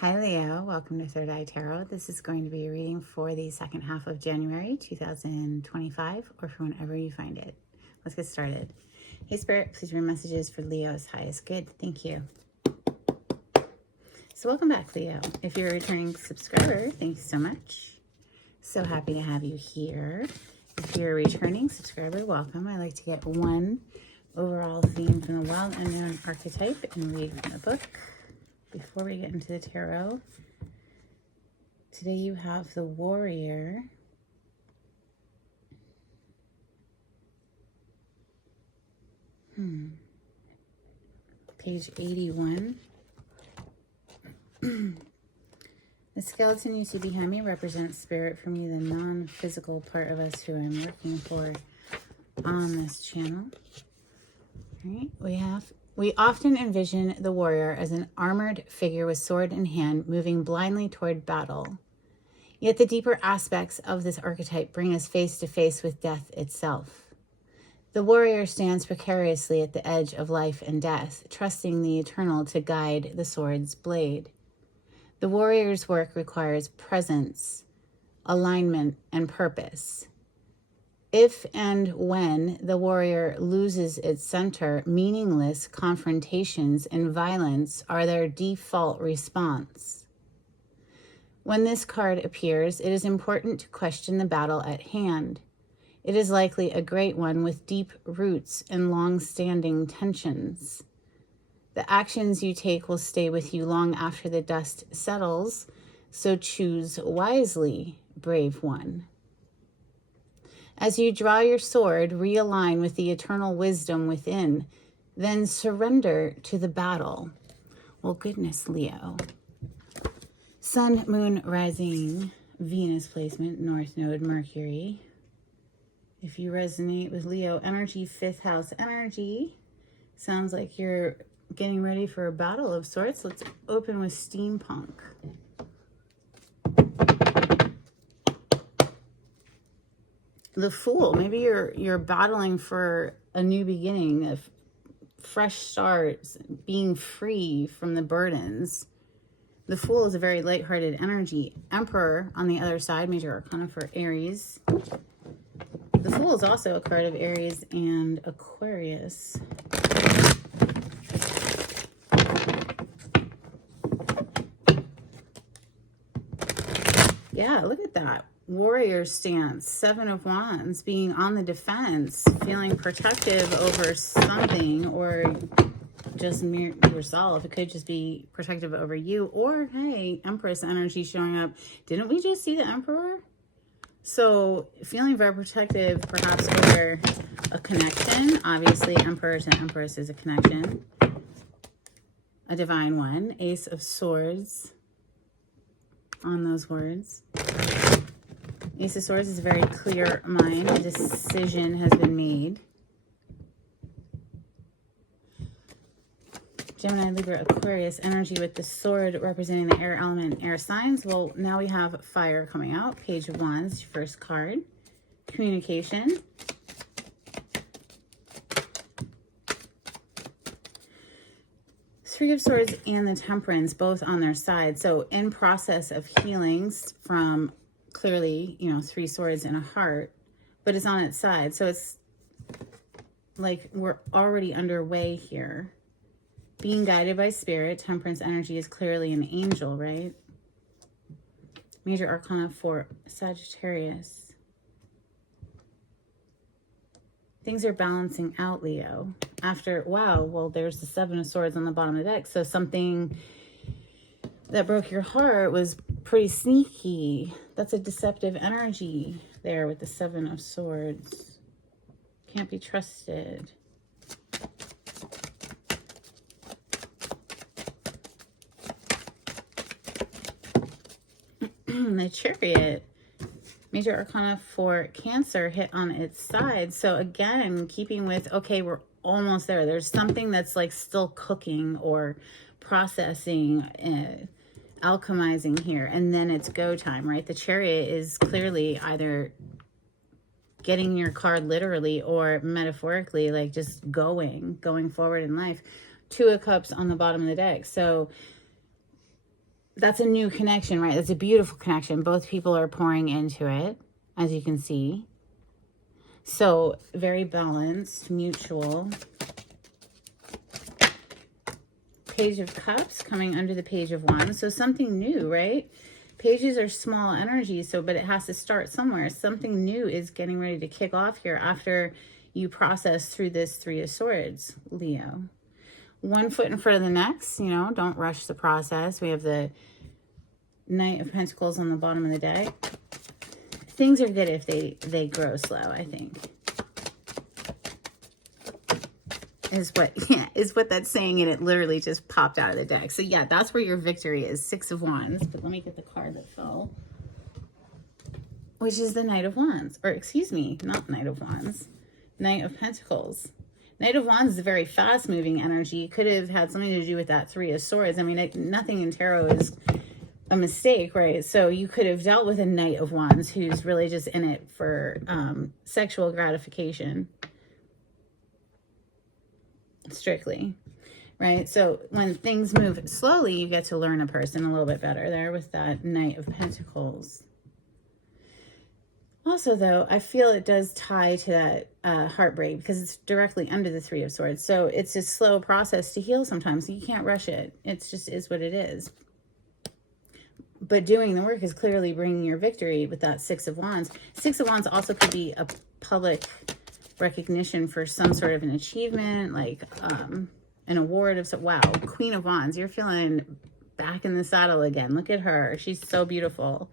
Hi Leo, welcome to Third Eye Tarot. This is going to be a reading for the second half of January 2025 or for whenever you find it. Let's get started. Hey Spirit, please read messages for Leo's highest good. Thank you. So welcome back, Leo. If you're a returning subscriber, thank you so much. So happy to have you here. If you're a returning subscriber, welcome. I like to get one overall theme from the Wild Unknown archetype and read from the book. Before we get into the tarot, today you have the Warrior. Page 81. The skeleton you see behind me represents spirit for me, the non-physical part of us who I'm working for on this channel. All right, we often envision the warrior as an armored figure with sword in hand, moving blindly toward battle. Yet the deeper aspects of this archetype bring us face to face with death itself. The warrior stands precariously at the edge of life and death, trusting the eternal to guide the sword's blade. The warrior's work requires presence, alignment, and purpose. If and when the warrior loses its center, meaningless confrontations and violence are their default response. When this card appears, it is important to question the battle at hand. It is likely a great one with deep roots and long-standing tensions. The actions you take will stay with you long after the dust settles, so choose wisely, brave one. As you draw your sword, realign with the eternal wisdom within, then surrender to the battle. Well, goodness, Leo. Sun, Moon, Rising, Venus placement, North Node, Mercury. If you resonate with Leo energy, 5th house energy, sounds like you're getting ready for a battle of sorts. Let's open with steampunk. The Fool. Maybe you're battling for a new beginning, a fresh start, being free from the burdens. The Fool is a very lighthearted energy. Emperor on the other side, major arcana for Aries. The Fool is also a card of Aries and Aquarius. Yeah, look at that. Warrior stance, 7 of Wands, being on the defense, feeling protective over something or just yourself. It could just be protective over you, or hey, Empress energy showing up. Didn't we just see the Emperor? So feeling very protective perhaps over a connection. Obviously, Emperor to Empress is a connection. A divine one. Ace of Swords on those words. Ace of Swords is a very clear mind. A decision has been made. Gemini, Libra, Aquarius energy with the sword representing the air element, air signs. Well, now we have fire coming out. Page of Wands, first card. Communication. Three of Swords and the Temperance, both on their side. So in process of healings from clearly, 3 swords and a heart, but it's on its side. So it's like we're already underway here. Being guided by spirit. Temperance energy is clearly an angel, right? Major arcana for Sagittarius. Things are balancing out, Leo. After, wow, well, there's the 7 of Swords on the bottom of the deck. So something that broke your heart was pretty sneaky. That's a deceptive energy there with the 7 of Swords. Can't be trusted. The Chariot. Major arcana for Cancer hit on its side. So again, keeping with, okay, we're almost there. There's something that's like still cooking or processing, alchemizing here. And then it's go time, right? The Chariot is clearly either getting your card literally or metaphorically, like just going forward in life. 2 of Cups on the bottom of the deck. So that's a new connection, right? That's a beautiful connection. Both people are pouring into it, as you can see. So very balanced, mutual. Page of Cups coming under the Page of Wands. So something new, right? Pages are small energy, so but it has to start somewhere. Something new is getting ready to kick off here after you process through this Three of Swords, Leo. One foot in front of the next, you know, don't rush the process. We have the Knight of Pentacles on the bottom of the deck. Things are good if they grow slow, I think. Is what that's saying, and it literally just popped out of the deck. So yeah, that's where your victory is. Six of Wands. But let me get the card that fell, which is the Knight of Wands. Or excuse me, not Knight of Wands. Knight of Pentacles. Knight of Wands is a very fast-moving energy. It could have had something to do with that Three of Swords. I mean, nothing in tarot is a mistake, right? So you could have dealt with a Knight of Wands who's really just in it for sexual gratification. Strictly, right? So when things move slowly, you get to learn a person a little bit better there with that Knight of Pentacles. Also, though, I feel it does tie to that heartbreak because it's directly under the Three of Swords. So it's a slow process to heal sometimes. So you can't rush it. It's just is what it is. But doing the work is clearly bringing your victory with that Six of Wands. Six of Wands also could be a public recognition for some sort of an achievement, like an award of some. Wow, Queen of Wands, you're feeling back in the saddle again. Look at her. She's so beautiful.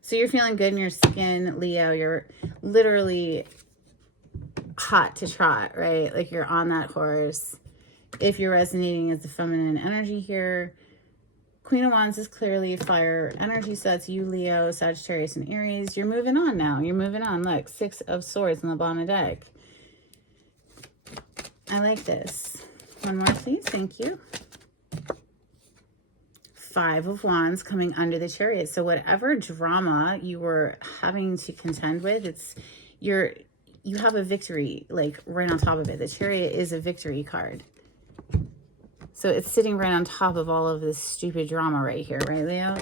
So you're feeling good in your skin, Leo. You're literally hot to trot, right? Like you're on that horse. If you're resonating as the feminine energy here, Queen of Wands is clearly fire energy, so that's you, Leo, Sagittarius, and Aries. You're moving on now. You're moving on. Look, Six of Swords on the bottom of the deck. I like this. One more, please. Thank you. Five of Wands coming under the Chariot. So whatever drama you were having to contend with, you have a victory, like right on top of it. The Chariot is a victory card. So it's sitting right on top of all of this stupid drama right here, right, Leo?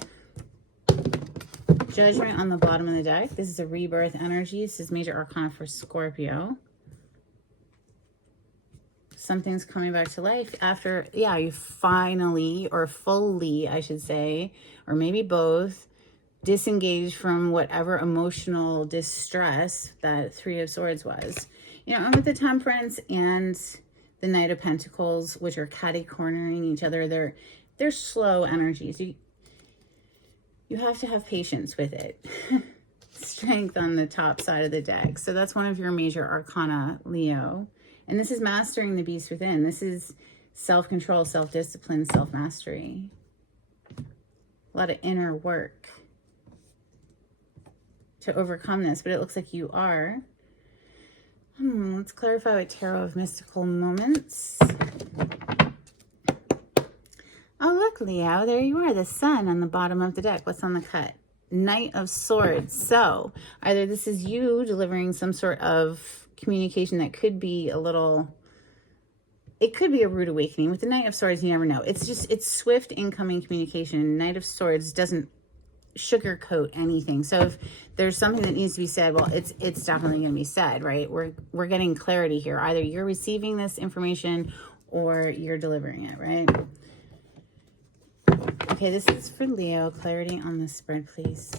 Judgment on the bottom of the deck. This is a rebirth energy. This is major arcana for Scorpio. Something's coming back to life after, yeah, you finally, or fully, I should say, or maybe both, disengaged from whatever emotional distress that Three of Swords was. You know, and with the Temperance and the Knight of Pentacles, which are catty-cornering each other, they're slow energies. You have to have patience with it. Strength on the top side of the deck. So that's one of your major arcana, Leo. And this is mastering the beast within. This is self-control, self-discipline, self-mastery. A lot of inner work to overcome this, but it looks like you are. Let's clarify with Tarot of Mystical Moments. Oh, look, Leo, there you are, the Sun on the bottom of the deck. What's on the cut? Knight of Swords. So either this is you delivering some sort of communication that could be a little, it could be a rude awakening. With the Knight of Swords, you never know. It's swift incoming communication. Knight of Swords doesn't sugarcoat anything. So if there's something that needs to be said, well, it's definitely going to be said, right? We're getting clarity here. Either you're receiving this information or you're delivering it, right? Okay, this is for Leo. Clarity on this spread, please.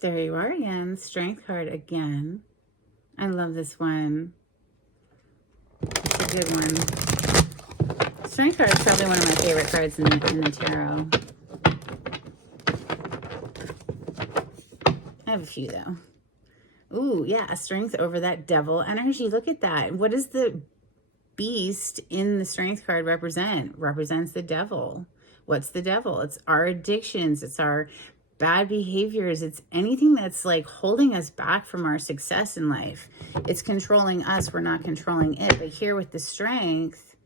There you are again. Strength card again. I love this one. It's a good one. Strength card is probably one of my favorite cards in the tarot. I have a few though. Ooh, yeah, strength over that devil energy. Look at that. What does the beast in the strength card represent? Represents the devil. What's the devil? It's our addictions. It's our bad behaviors. It's anything that's like holding us back from our success in life. It's controlling us. We're not controlling it. But here with the strength,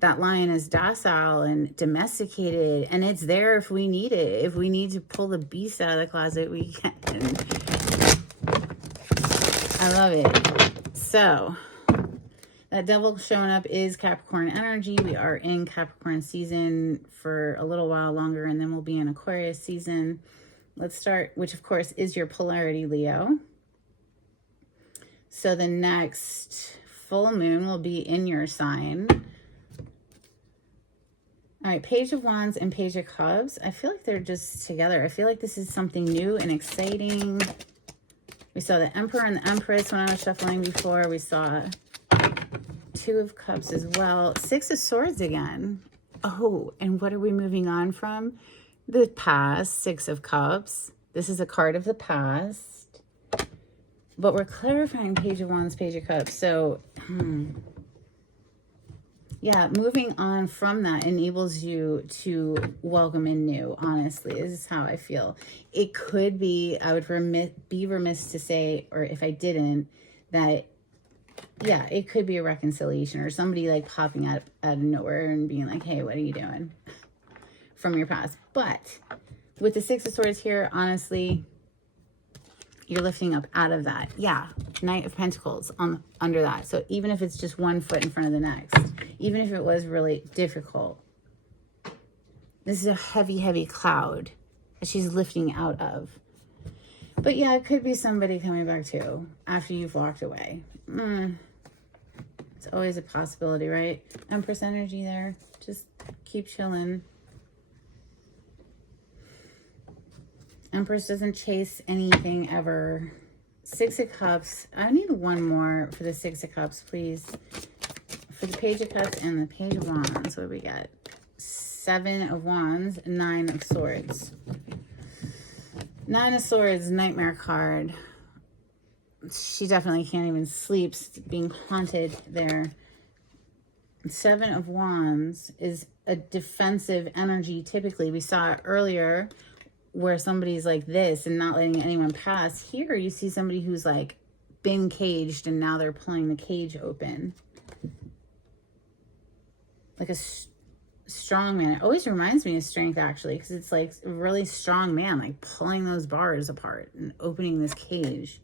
that lion is docile and domesticated, and it's there if we need it. If we need to pull the beast out of the closet, we can. I I love it. So that devil showing up is Capricorn energy. We are in Capricorn season for a little while longer, and then we'll be in Aquarius season. Let's start, which of course is your polarity, Leo. So the next full moon will be in your sign. All right, Page of Wands and Page of Cups. I feel like they're just together. I feel like this is something new and exciting. We saw the Emperor and the Empress when I was shuffling before. We saw Two of Cups as well. Six of Swords again. Oh, and what are we moving on from? The past, Six of Cups. This is a card of the past. But we're clarifying Page of Wands, Page of Cups. So, yeah, moving on from that enables you to welcome in new, honestly. This is how I feel. It could be, I would be remiss to say, or if I didn't, that, yeah, it could be a reconciliation or somebody like popping out of nowhere and being like, hey, what are you doing from your past? But with the Six of Swords here, honestly, you're lifting up out of that. Yeah, Knight of Pentacles under that. So even if it's just one foot in front of the next, even if it was really difficult, this is a heavy, heavy cloud that she's lifting out of. But yeah, it could be somebody coming back too after you've walked away. It's always a possibility, right? Empress energy there. Just keep chilling. Empress doesn't chase anything ever. Six of Cups. I need one more for the Six of Cups, please. For the Page of Cups and the Page of Wands. What do we got? Seven of Wands, Nine of Swords. Nine of Swords, nightmare card. She definitely can't even sleep, being haunted there. Seven of Wands is a defensive energy. Typically, we saw it earlier where somebody's like this and not letting anyone pass. Here you see somebody who's like been caged and now they're pulling the cage open. Like a strong man. It always reminds me of strength, actually, because it's like a really strong man, like pulling those bars apart and opening this cage.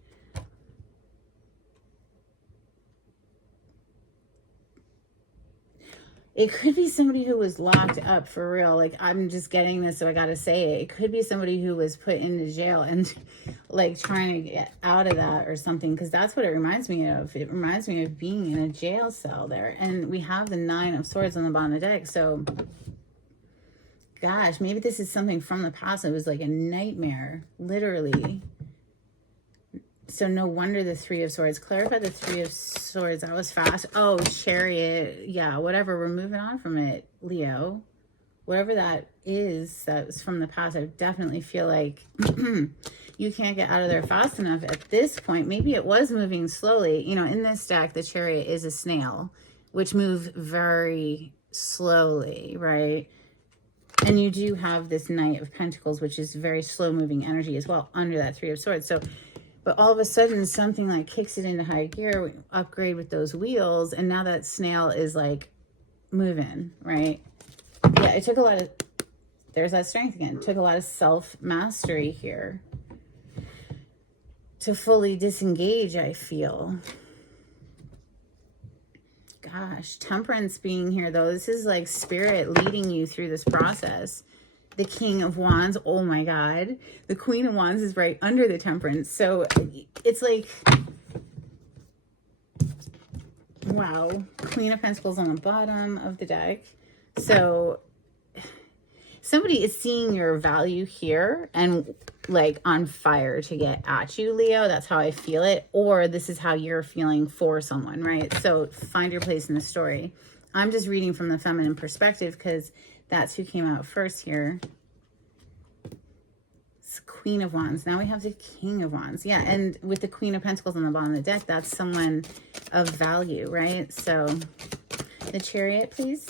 It could be somebody who was locked up for real. Like, I'm just getting this, so I gotta say it. It could be somebody who was put into jail and like trying to get out of that or something, because that's what it reminds me of. It reminds me of being in a jail cell there. And we have the Nine of Swords on the bottom of the deck. So, gosh, maybe this is something from the past. It was like a nightmare, literally. So no wonder the Three of Swords. Clarify the Three of Swords. That was fast. Oh, Chariot. Yeah, whatever. We're moving on from it, Leo. Whatever that is, that was from the past. I definitely feel like you can't get out of there fast enough at this point. Maybe it was moving slowly. You know, in this deck, the Chariot is a snail, which moves very slowly, right? And you do have this Knight of Pentacles, which is very slow-moving energy as well under that Three of Swords. So, but all of a sudden, something like kicks it into high gear, we upgrade with those wheels, and now that snail is like moving, right? Yeah, it took a lot of, there's that strength again. It took a lot of self-mastery here to fully disengage, I feel. Gosh, Temperance being here, though. This is like Spirit leading you through this process. The King of Wands, oh my God. The Queen of Wands is right under the Temperance. So it's like, wow. Queen of Pentacles on the bottom of the deck. So somebody is seeing your value here and like on fire to get at you, Leo. That's how I feel it. Or this is how you're feeling for someone, right? So find your place in the story. I'm just reading from the feminine perspective because that's who came out first here. It's Queen of Wands. Now we have the King of Wands. Yeah, and with the Queen of Pentacles on the bottom of the deck, that's someone of value, right? So the Chariot, please.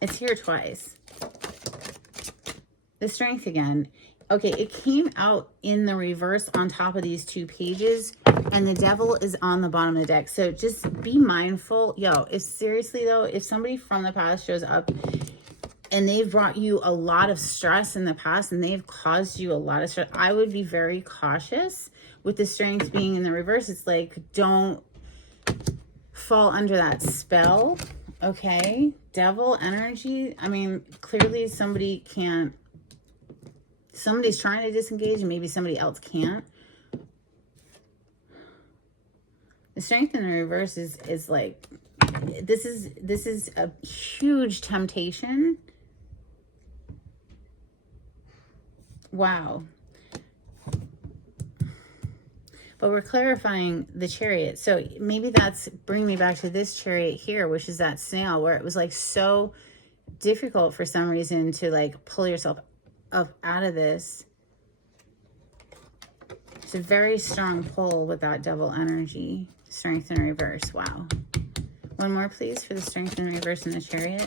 It's here twice. The Strength again. Okay, it came out in the reverse on top of these two pages, and the Devil is on the bottom of the deck. So just be mindful. Yo, if seriously though, if somebody from the past shows up and they've brought you a lot of stress in the past and they've caused you a lot of stress, I would be very cautious with the Strength being in the reverse, it's like, don't fall under that spell. Okay, Devil energy. I mean, clearly somebody's trying to disengage and maybe somebody else can't. The Strength in the reverse is like, this is a huge temptation. Wow. But we're clarifying the Chariot. So maybe that's bringing me back to this Chariot here, which is that snail, where it was like so difficult for some reason to like pull yourself up out of this. It's a very strong pull with that Devil energy. Strength in reverse. Wow. One more, please, for the Strength in reverse in the Chariot.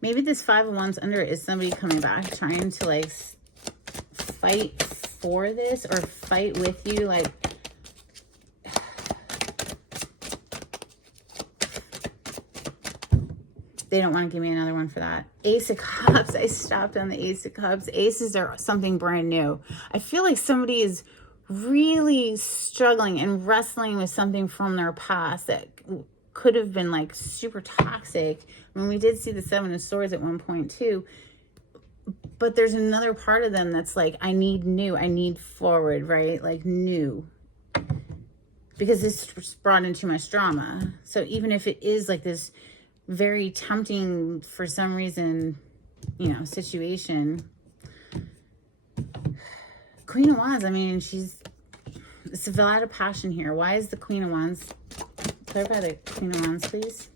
Maybe this Five of Wands under it is somebody coming back, trying to like fight for this or fight with you. Like, they don't want to give me another one for that. Ace of Cups. I stopped on the Ace of Cups. Aces are something brand new. I feel like somebody is really struggling and wrestling with something from their past that could have been like super toxic. I mean, we did see the Seven of Swords at one point too, but there's another part of them that's like, I need new, I need forward, right? Like new, because this brought in too much drama. So even if it is like this very tempting for some reason, you know, situation, Queen of Wands, I mean, it's a lot of passion here. Why is the Queen of Wands? Clarify the Queen of Wands, please.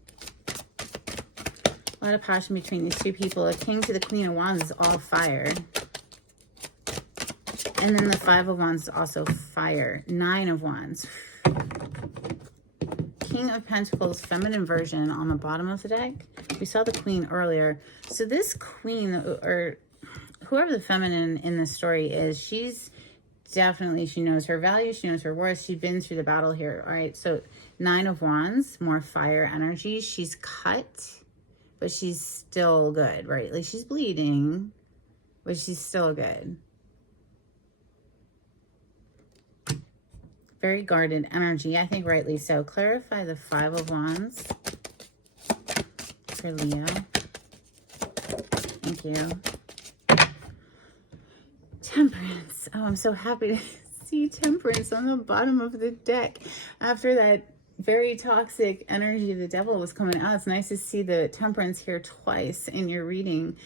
A lot of passion between these two people. A King to the Queen of Wands is all fire. And then the Five of Wands is also fire. Nine of Wands. King of Pentacles, feminine version on the bottom of the deck. We saw the Queen earlier. So this Queen, or whoever the feminine in this story is, she's definitely, she knows her value, she knows her worth, she's been through the battle here. All right, so Nine of Wands, more fire energy. She's cut, but she's still good, right? Like, she's bleeding, but she's still good. Very guarded energy, I think rightly so. Clarify the Five of Wands for Leo. Thank you. Temperance. Oh, I'm so happy to see Temperance on the bottom of the deck after that very toxic energy of the Devil was coming out. It's nice to see the Temperance here twice in your reading.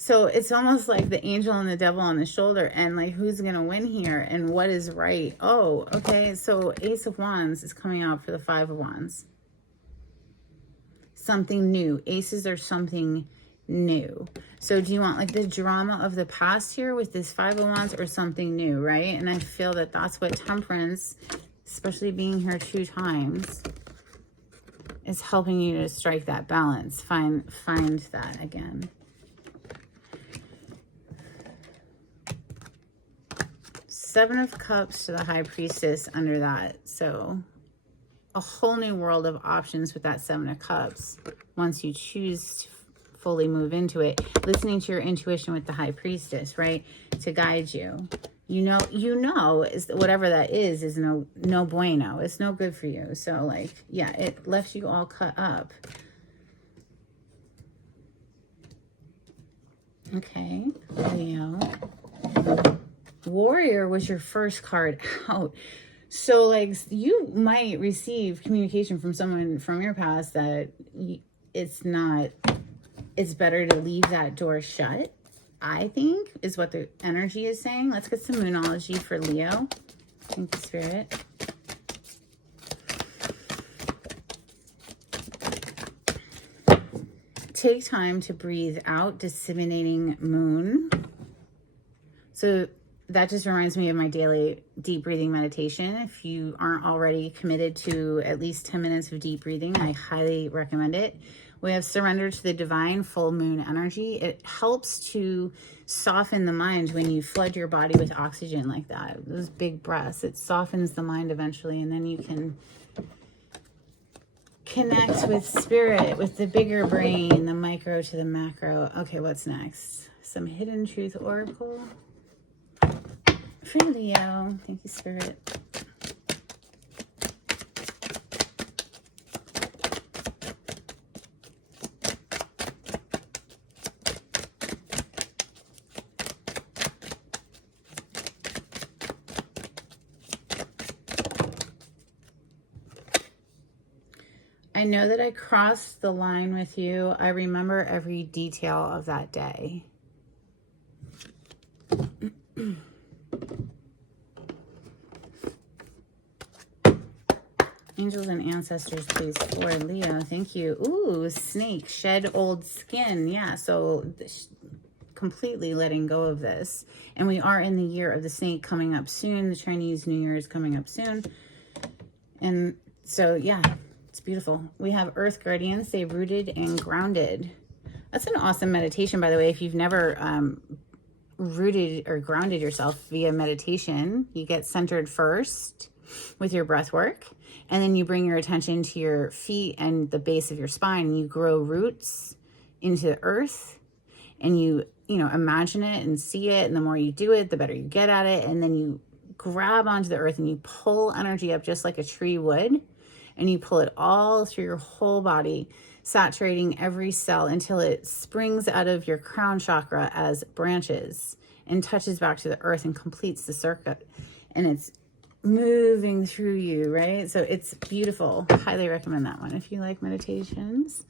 So it's almost like the angel and the devil on the shoulder, and like, who's going to win here and what is right? Oh, okay. So Ace of Wands is coming out for the Five of Wands. Something new. Aces are something new. So do you want like the drama of the past here with this Five of Wands, or something new, right? And I feel that that's what Temperance, especially being here 2 times, is helping you to strike that balance. Find that again. Seven of Cups to the High Priestess under that. So a whole new world of options with that Seven of Cups once you choose to fully move into it. Listening to your intuition with the High Priestess, right? To guide you. You know, is whatever that is no bueno. It's no good for you. So like, yeah, it left you all cut up. Okay, Leo. Warrior was your first card out. So like, you might receive communication from someone from your past that it's better to leave that door shut, I think, is what the energy is saying. Let's get some Moonology for Leo. Thank you, Spirit. Take time to breathe out, disseminating moon. So that just reminds me of my daily deep breathing meditation. If you aren't already committed to at least 10 minutes of deep breathing, I highly recommend it. We have surrender to the divine full moon energy. It helps to soften the mind when you flood your body with oxygen like that. Those big breaths, it softens the mind eventually, and then you can connect with spirit, with the bigger brain, the micro to the macro. Okay, what's next? Some hidden truth oracle for Leo. Thank you, Spirit. I know that I crossed the line with you. I remember every detail of that day. Angels and ancestors, please, for Leo. Thank you. Ooh, snake, shed old skin. Yeah, so completely letting go of this. And we are in the year of the snake coming up soon. The Chinese New Year is coming up soon. And so, yeah, it's beautiful. We have Earth Guardians. They rooted and grounded. That's an awesome meditation, by the way. If you've never rooted or grounded yourself via meditation, you get centered first with your breath work, and then you bring your attention to your feet and the base of your spine. You grow roots into the earth, and you imagine it and see it, and the more you do it, the better you get at it. And then you grab onto the earth and you pull energy up just like a tree would, and you pull it all through your whole body, saturating every cell until it springs out of your crown chakra as branches and touches back to the earth and completes the circuit. And it's moving through you, right? So it's beautiful. Highly recommend that one if you like meditations.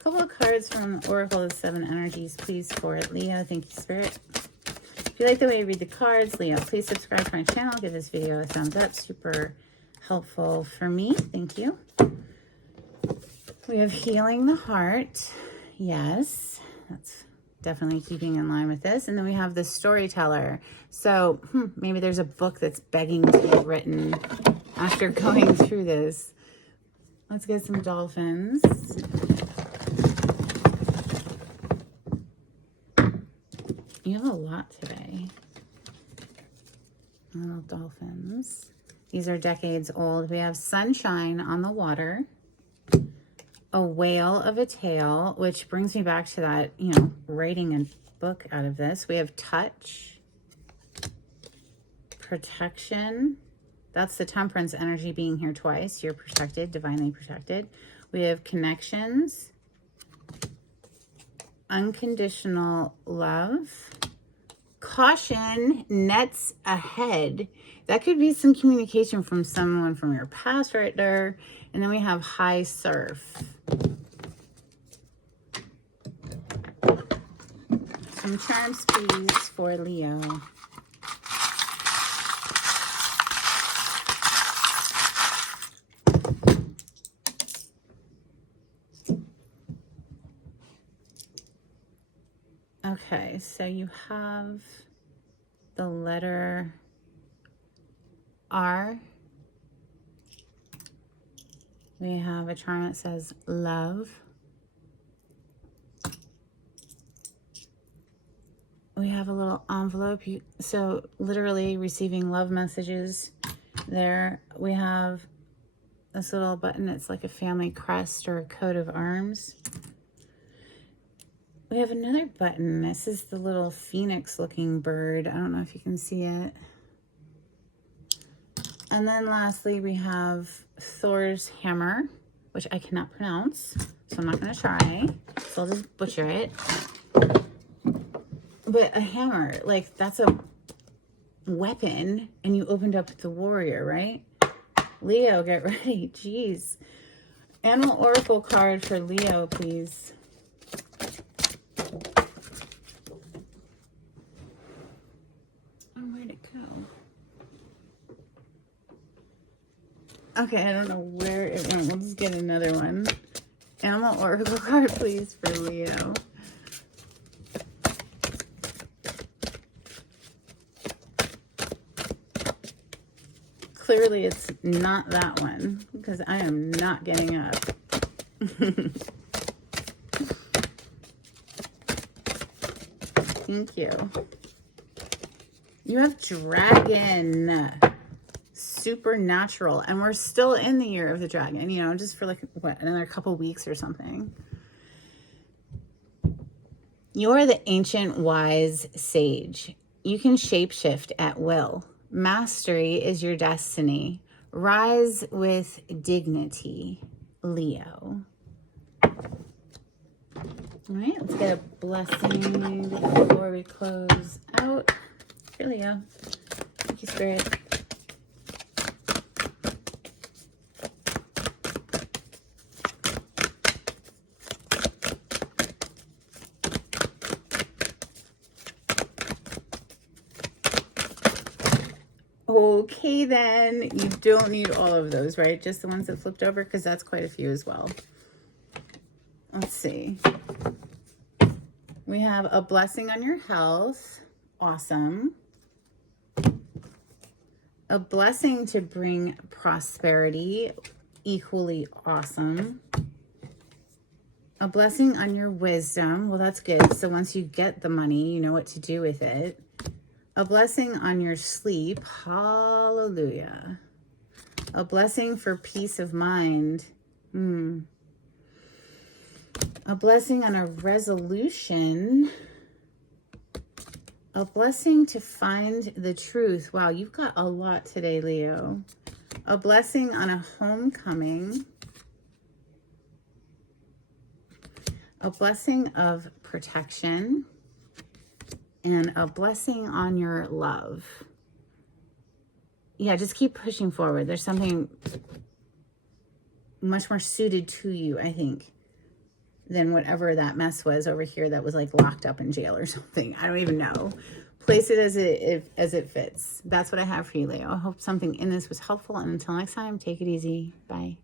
Couple of cards from Oracle of Seven Energies, please, for Leo. Thank you, Spirit. If you like the way I read the cards, Leo, please subscribe to my channel. Give this video a thumbs up. Super helpful for me. Thank you. We have healing the heart. Yes, that's definitely keeping in line with this. And then we have the storyteller. So maybe there's a book that's begging to be written after going through this. Let's get some dolphins. You have a lot today. Little dolphins. These are decades old. We have sunshine on the water. A whale of a tail, which brings me back to that, writing a book out of this. We have touch. Protection. That's the temperance energy being here twice. You're protected, divinely protected. We have connections. Unconditional love. Caution, nets ahead. That could be some communication from someone from your past right there. And then we have high surf. Some charms, please, for Leo. Okay, so you have the letter R. We have a charm that says love. We have a little envelope. So literally receiving love messages there. We have this little button. It's like a family crest or a coat of arms. We have another button. This is the little phoenix looking bird. I don't know if you can see it. And then lastly, we have Thor's hammer, which I cannot pronounce, so I'm not going to try. So I'll just butcher it. But a hammer, like that's a weapon, and you opened up the warrior, right? Leo, get ready. Jeez. Animal Oracle card for Leo, please. Where'd it go? Okay, I don't know where it went. We'll just get another one. Animal Oracle card, please, for Leo. clearly it's not that one, because I am not getting up. Thank you. You have dragon. Supernatural. And we're still in the year of the dragon, you know, just for like, what, another couple weeks or something. You're the ancient wise sage. You can shapeshift at will. Mastery is your destiny. Rise with dignity, Leo. All right, let's get a blessing before we close out. For Leo. Thank you, Spirit. Okay, then. You don't need all of those, right? Just the ones that flipped over, because that's quite a few as well. Let's see. We have a blessing on your health. Awesome. A blessing to bring prosperity. Equally awesome. A blessing on your wisdom. Well, that's good. So once you get the money, you know what to do with it. A blessing on your sleep. Hallelujah. A blessing for peace of mind. A blessing on a resolution. A blessing to find the truth. Wow, you've got a lot today, Leo. A blessing on a homecoming. A blessing of protection. And a blessing on your love. Yeah, just keep pushing forward. There's something much more suited to you, I think, than whatever that mess was over here that was like locked up in jail or something. I don't even know. Place it as it fits. That's what I have for you, Leo. I hope something in this was helpful. And until next time, take it easy. Bye.